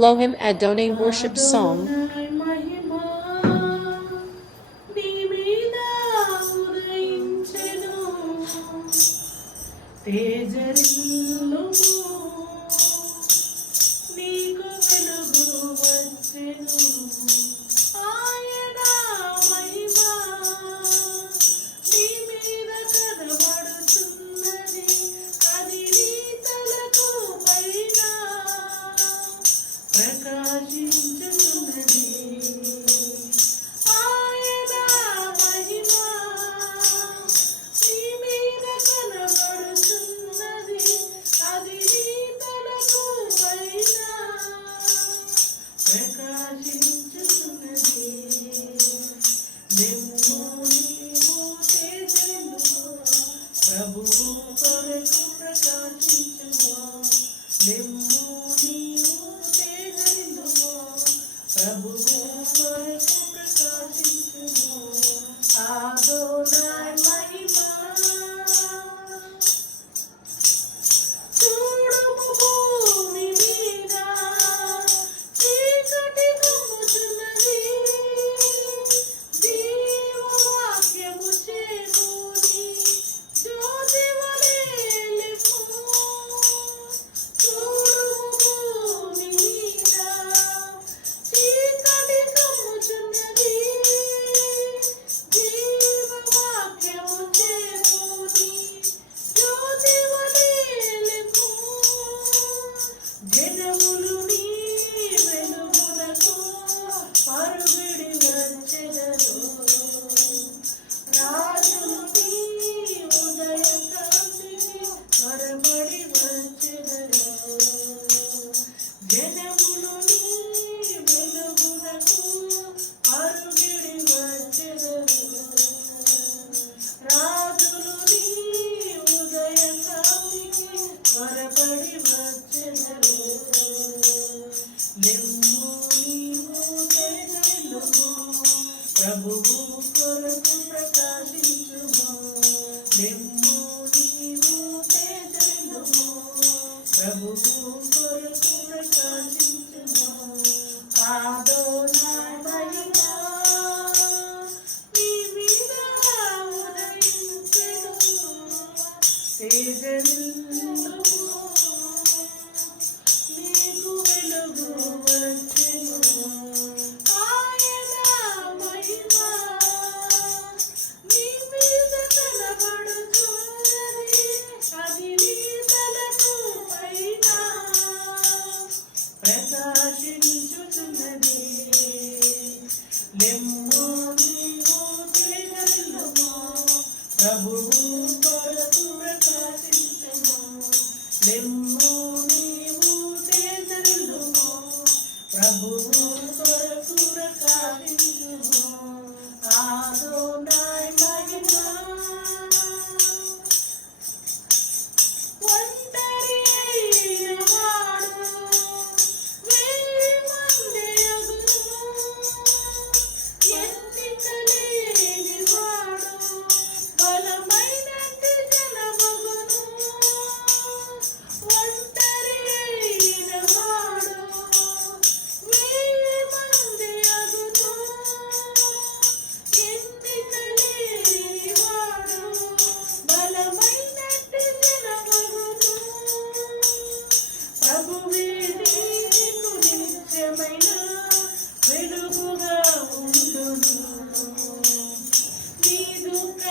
Elohim Adonai worship song. Deus ప్రభువు కొరకు ప్రకాశించుము నిమ్ముడి పేదలు ప్రభువు కొరకు ప్రకాశించుము ఆదో నా భయమా? నీ మీద ఉదయించెను పేదలు ప్రకాశించుతున్నది నిమ్ము నిమ్ము తిరగలము ప్రభువు కొరకు ప్రకాశించము. నిమ్ము నీవు తిరగలము ప్రభువు